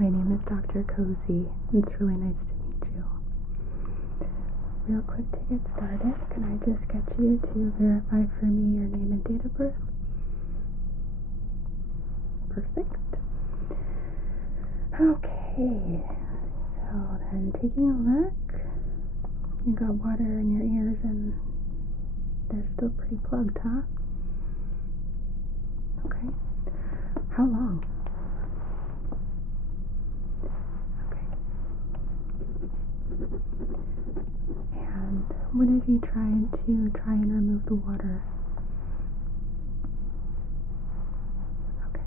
My name is Dr. Cozy. It's really nice to meet you. Real quick to get started, can I just get you to verify for me your name and date of birth? Perfect. Okay, so then taking a look, you got water in your ears and they're still pretty plugged, huh? Okay. How long? Okay. And what have you tried to and remove the water? Okay.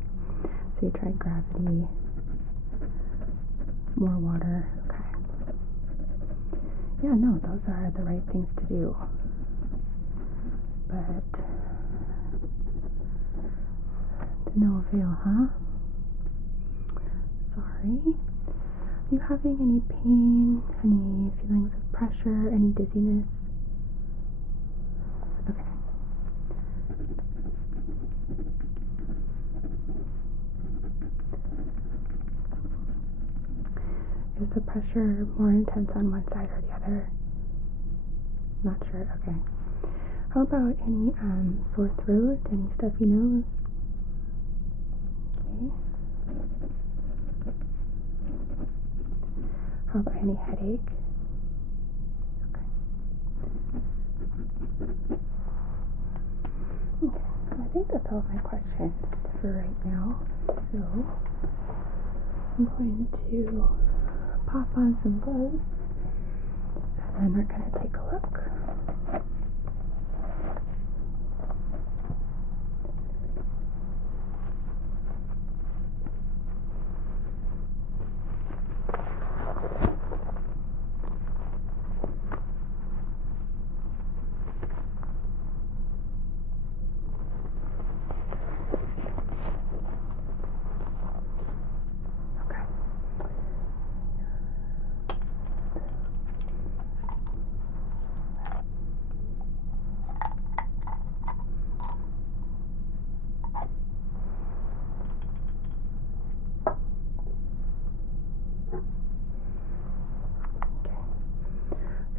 So you tried gravity, more water. Okay. Yeah, no, those are the right things to do. But to no avail, huh? Sorry. Are you having any pain, any feelings of pressure, any dizziness? Okay. Is the pressure more intense on one side or the other? Not sure. Okay. How about any sore throat, any stuffy nose? Okay. How about any headache? Okay. Okay. I think that's all my questions for right now. So I'm going to pop on some gloves and then we're going to take a look.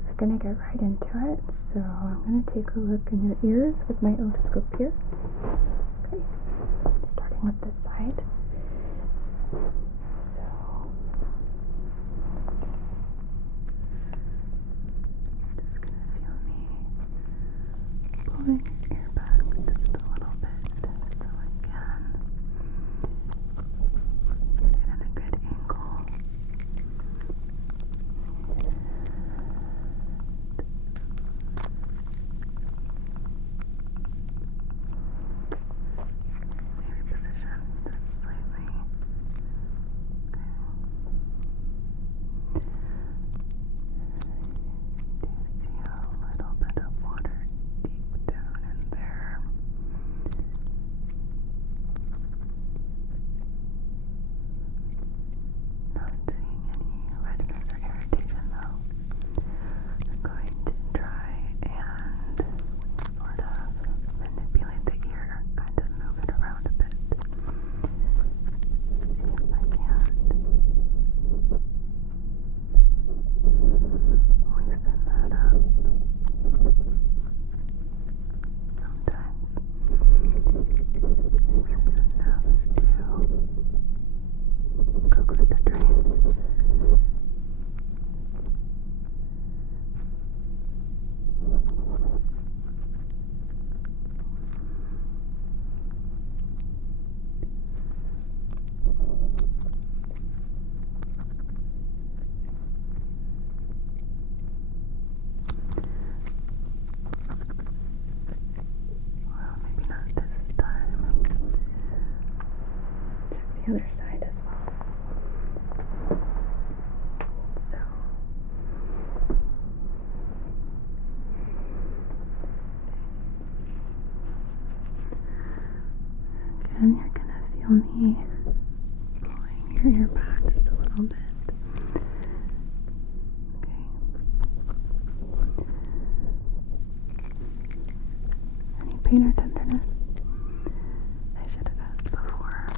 We're going to get right into it. So I'm going to take a look in your ears with my otoscope here. Okay. Starting with this side. So just going to feel me pulling your ear back just a little bit so I can get it in a good angle. The other side as well. So again, you're gonna feel me pulling your ear back just a little bit. Okay. Any pain or tenderness? I should have asked before.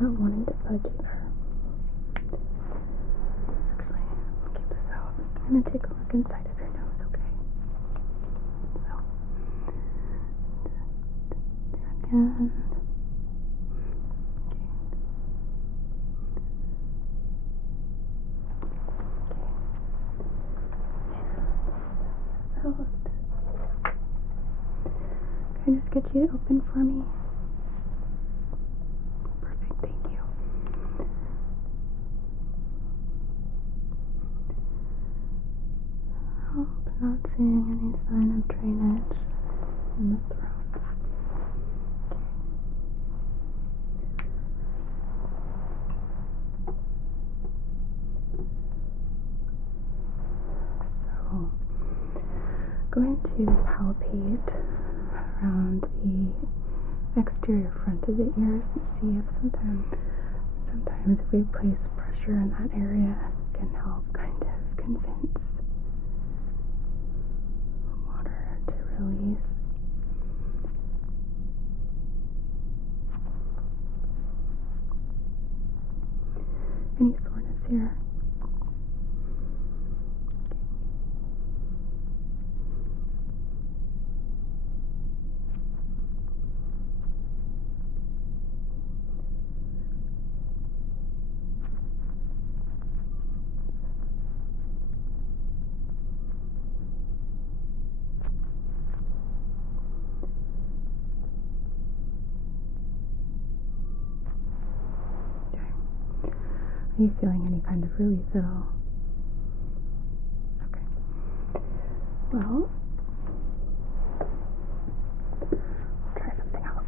not wanting to budge either. Actually, keep this out. I'm gonna take a look inside of your nose, okay? So, just check in. Out. Can I just get you to open for me? Perfect, thank you. Nope, not seeing any sign of drainage in the throat. So, going to palpate around the exterior front of the ears and see if sometimes if we place pressure in that area, it can help kind of convince water to release. Any soreness here? Are you feeling any kind of relief at all? Okay. Well, I'll try something else.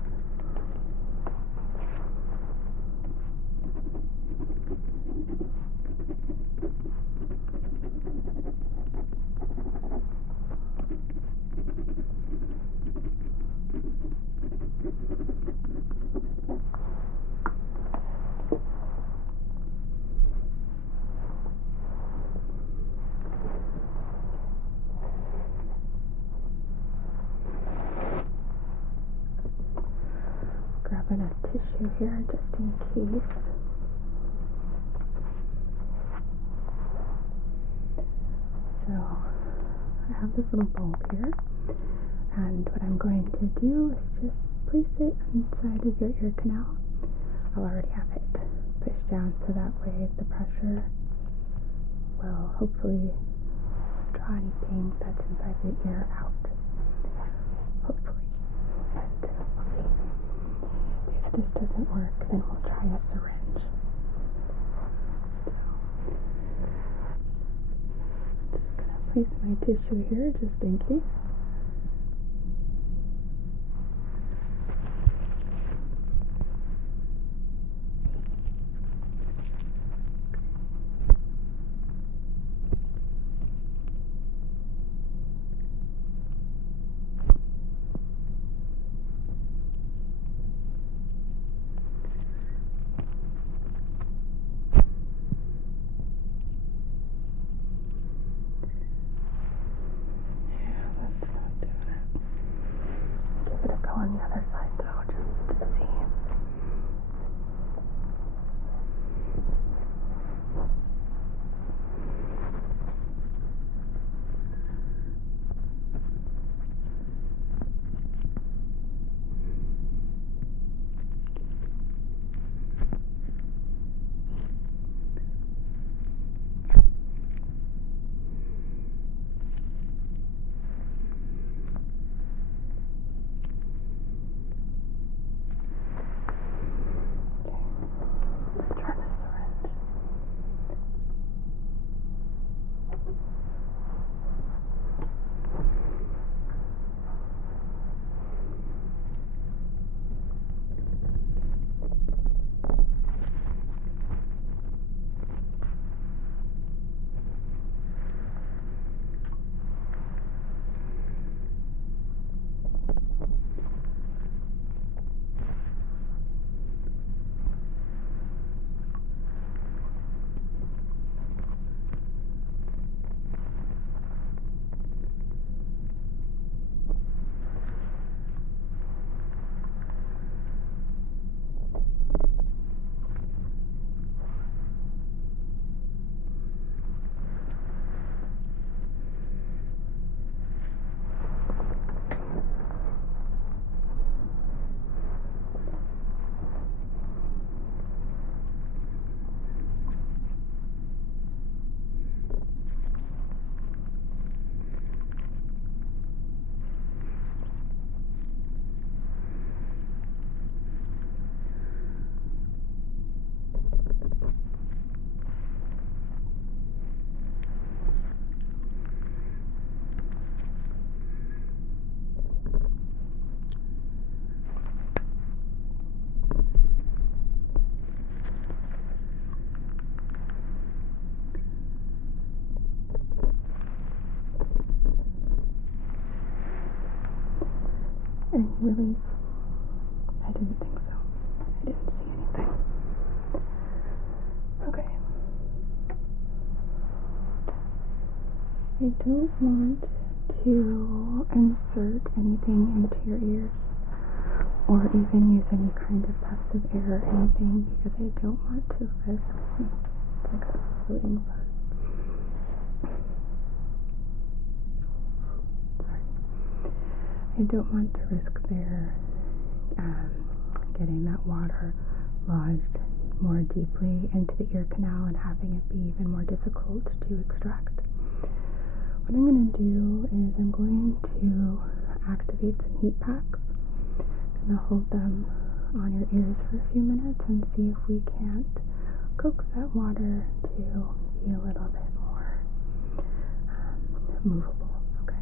Grabbing a tissue here just in case. So, I have this little bulb here, and what I'm going to do is just place it inside of your ear canal. I'll already have it pushed down so that way the pressure will hopefully draw anything that's inside the ear out. Hopefully. But we'll see. If this doesn't work, then we'll try a syringe. So, just gonna place my tissue here just in case. Yeah, that's any relief? I didn't think so. I didn't see anything. Okay. I don't want to insert anything into your ears or even use any kind of passive air or anything because I don't want to risk. It's like a floating buzz. Sorry. I don't want to risk their getting that water lodged more deeply into the ear canal and having it be even more difficult to extract. What I'm going to do is I'm going to activate some heat packs. I'm going to hold them on your ears for a few minutes and see if we can't coax that water to be a little bit more movable. Okay.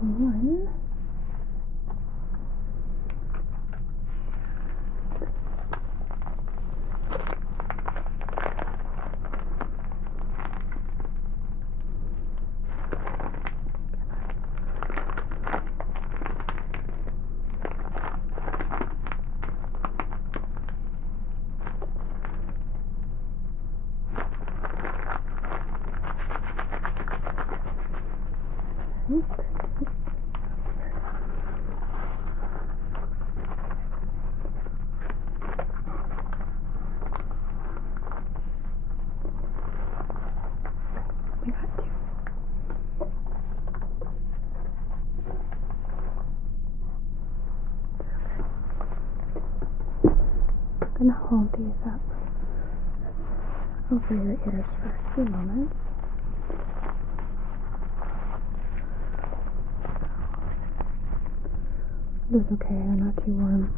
One. We got two. I'm going to hold these up over your ears for a few moments. This is okay, they're not too warm.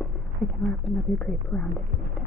Okay. I can wrap another drape around if you need it.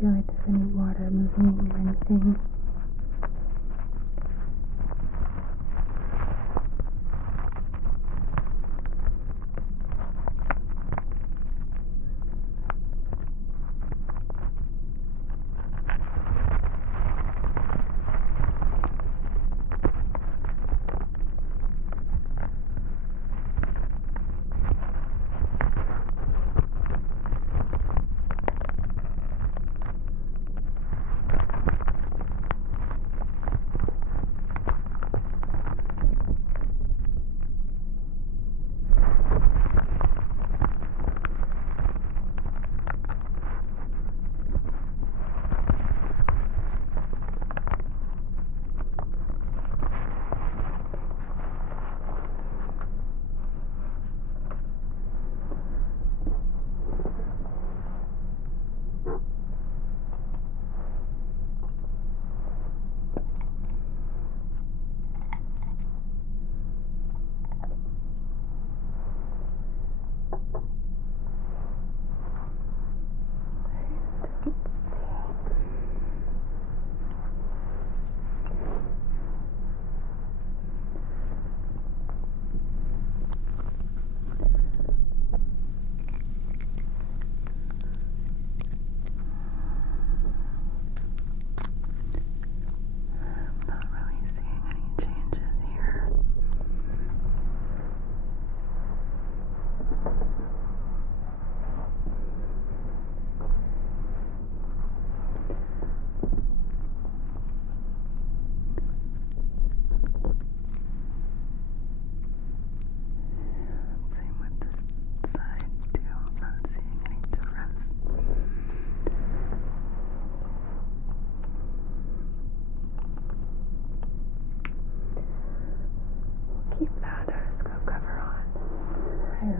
Feel like there's any water moving or anything.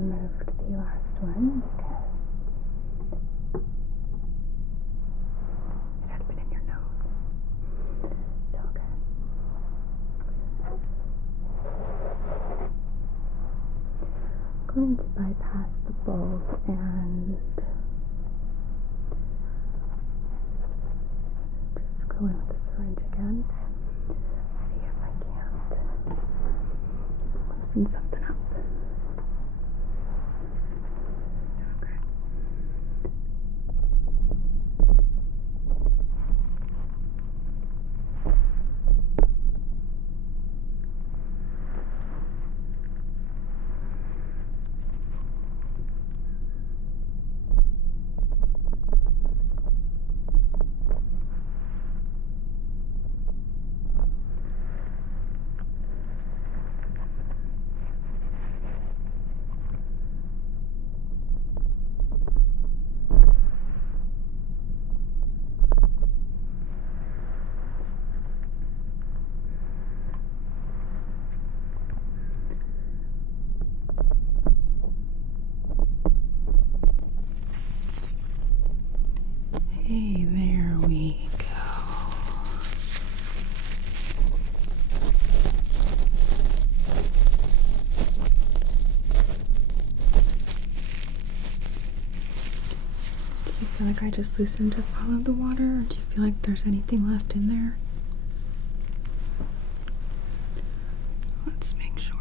removed the last one because it had been in your nose. So good. I'm going to bypass the bulb and just go in with the syringe again. See if I can't loosen something up. Okay. Hey, there we go. Do you feel like I just loosened up all of the water, or do you feel like there's anything left in there? Let's make sure.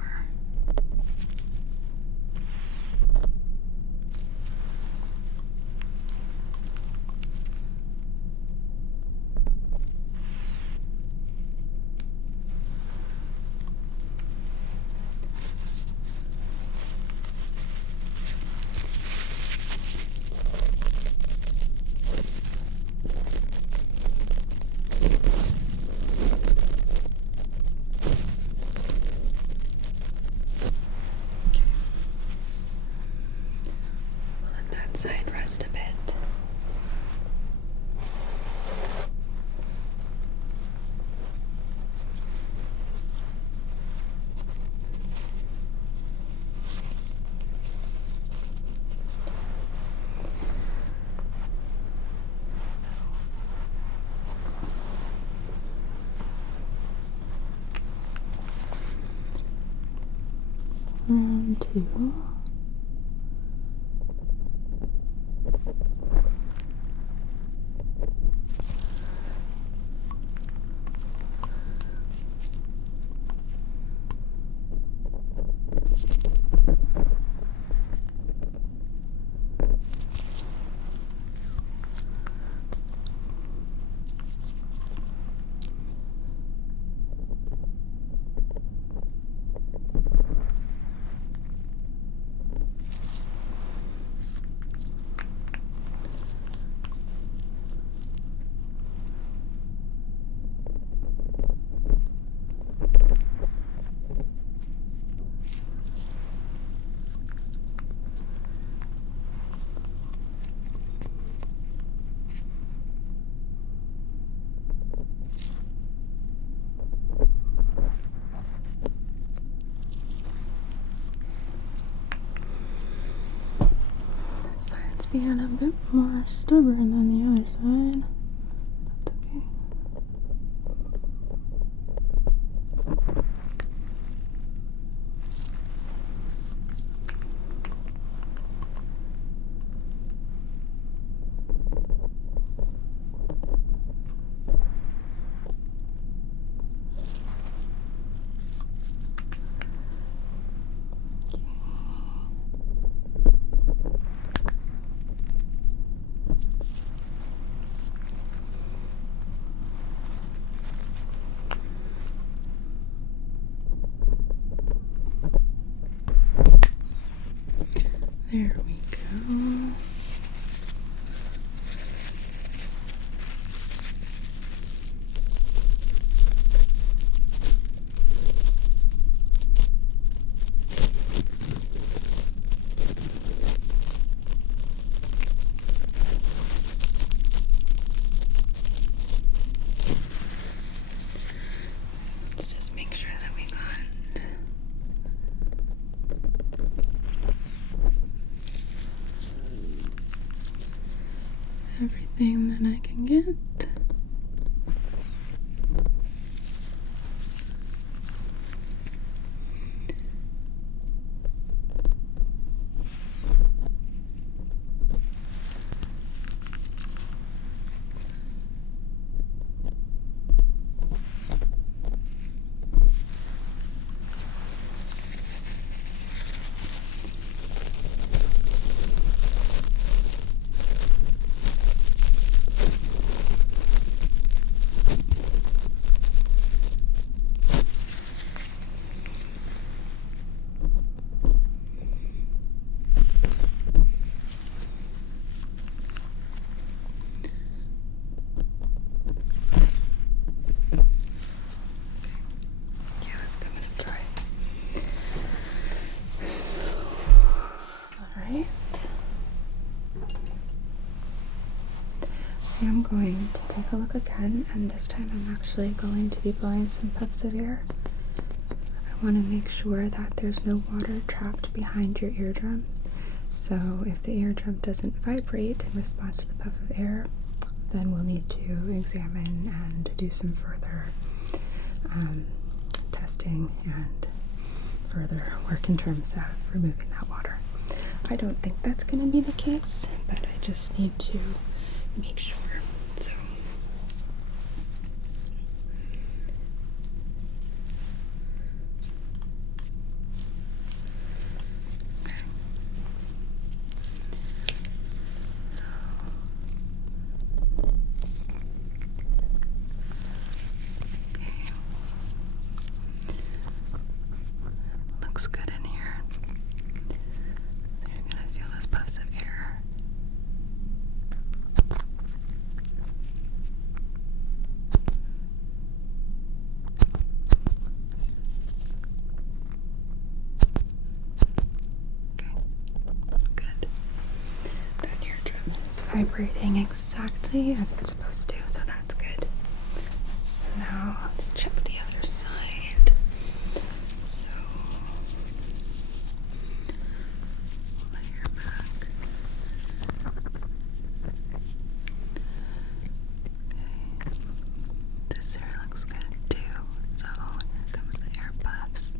Side rest a bit. Round 2. Being a bit more stubborn than the other side. That's okay. There we go. Let's just make sure that we got everything that I can get. I'm going to take a look again, and this time I'm actually going to be blowing some puffs of air. I want to make sure that there's no water trapped behind your eardrums. So if the eardrum doesn't vibrate in response to the puff of air, then we'll need to examine and do some further testing and further work in terms of removing that water. I don't think that's going to be the case, but I just need to make sure. So looks good in here. You're gonna feel those puffs of air. Good. That eardrum is vibrating exactly as it's supposed to, so that's good. So now let's check the other side. So lay your back. Okay. This hair looks good too. So here comes the air puffs.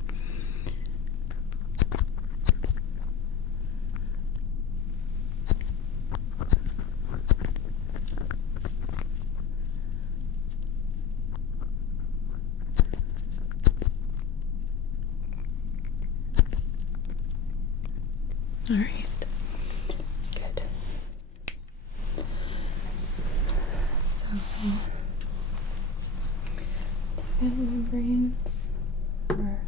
All right, good. So, membranes or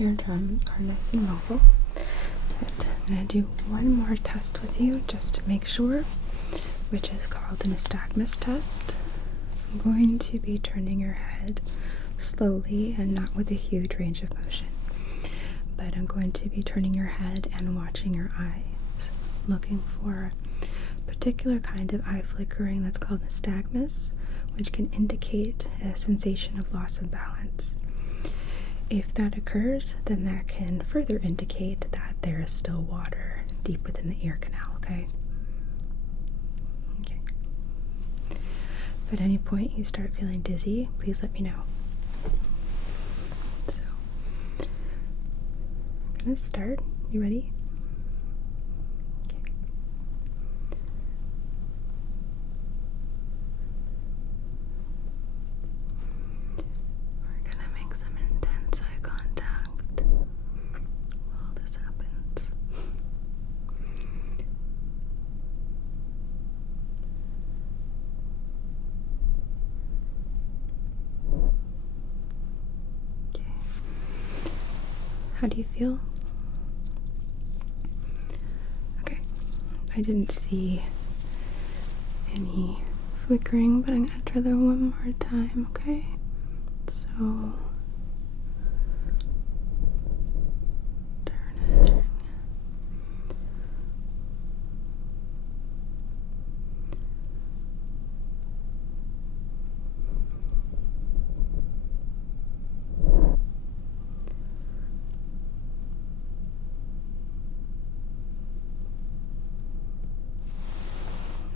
eardrums are nice and mobile. But I'm going to do one more test with you just to make sure, which is called a nystagmus test. I'm going to be turning your head slowly and not with a huge range of motion. But I'm going to be turning your head and watching your eyes, looking for a particular kind of eye flickering that's called nystagmus, which can indicate a sensation of loss of balance. If that occurs, then that can further indicate that there is still water deep within the ear canal, okay? Okay. If at any point you start feeling dizzy, please let me know. Let's start. You ready? Okay. We're gonna make some intense eye contact while this happens. Okay. How do you feel? I didn't see any flickering, but I'm going to try that one more time, okay? So, turning.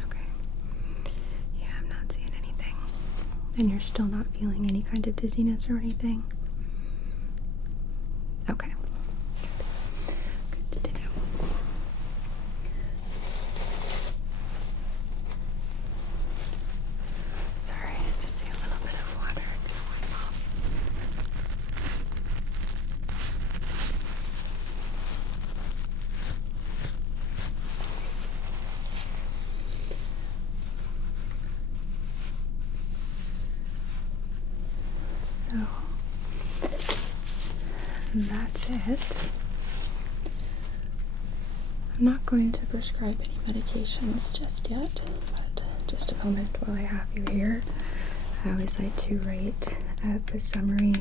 Okay. And you're still not feeling any kind of dizziness or anything? Okay. Good to know. Sorry, I just see a little bit of water. So that's it. I'm not going to prescribe any medications just yet, but just a moment while I have you here. I always like to write the summary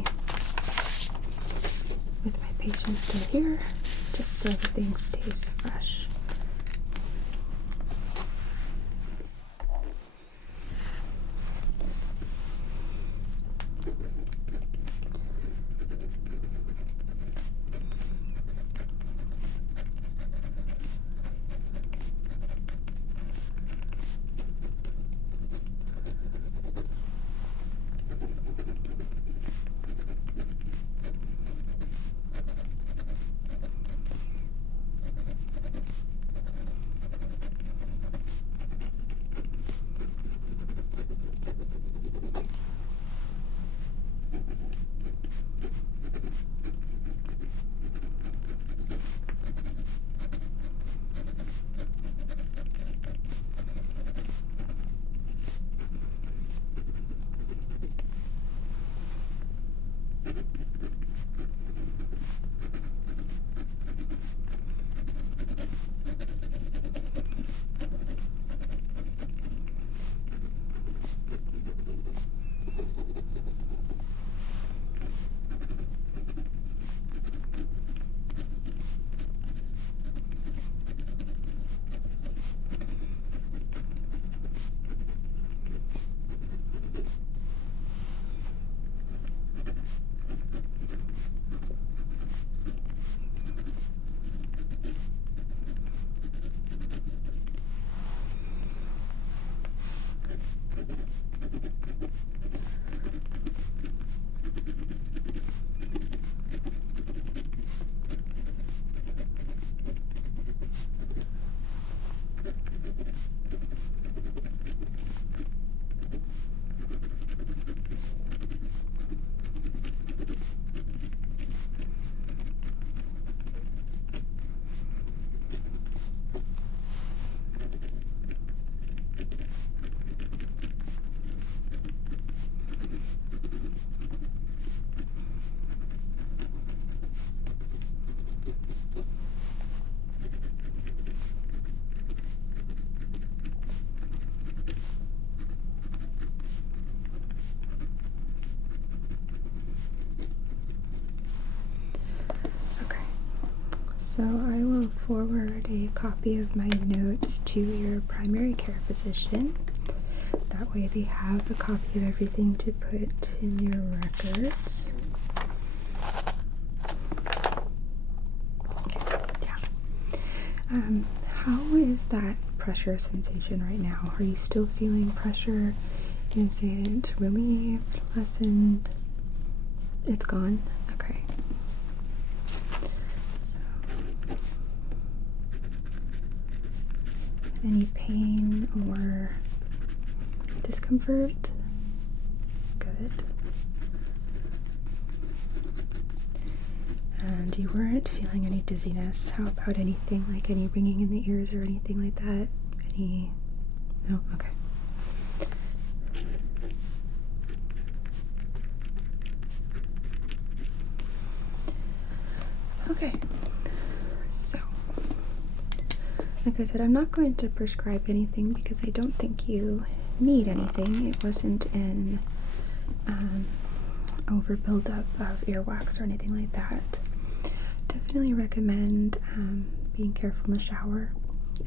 with my patients still here, just so everything stays fresh. So I will forward a copy of my notes to your primary care physician. That way they have a copy of everything to put in your records. Okay, yeah. How is that pressure sensation right now? Are you still feeling pressure? Is it relieved, lessened? It's gone? Okay. Any pain or discomfort? Good. And you weren't feeling any dizziness. How about anything like any ringing in the ears or anything like that? Any? No? Okay. Okay. So, like I said, I'm not going to prescribe anything because I don't think you need anything. It wasn't an over buildup of earwax or anything like that. Definitely recommend being careful in the shower.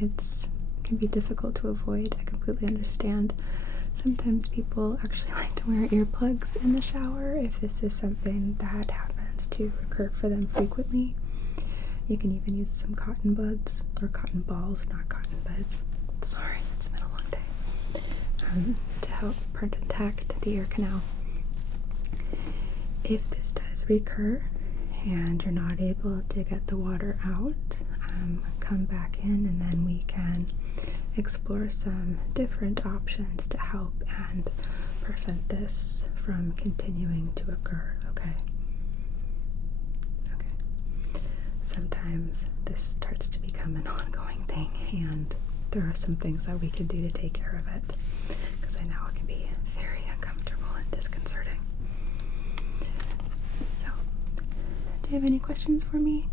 It can be difficult to avoid. I completely understand. Sometimes people actually like to wear earplugs in the shower if this is something that happens to recur for them frequently. You can even use some cotton buds or cotton balls, not cotton buds. Sorry, it's been a long day. to help protect the ear canal. If this does recur and you're not able to get the water out, come back in and then we can explore some different options to help and prevent this from continuing to occur, okay? Okay. Sometimes this starts to become an ongoing thing, and there are some things that we can do to take care of it, because I know it can be very uncomfortable and disconcerting. So, do you have any questions for me?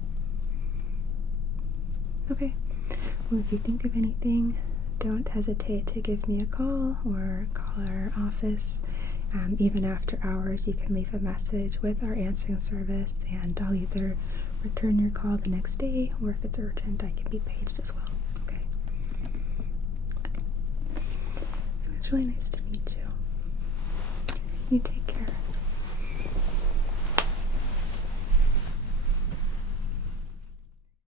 Okay. Well, if you think of anything, don't hesitate to give me a call or call our office. Even after hours, you can leave a message with our answering service, and I'll either return your call the next day, or if it's urgent, I can be paged as well. Okay. It's really nice to meet you. You take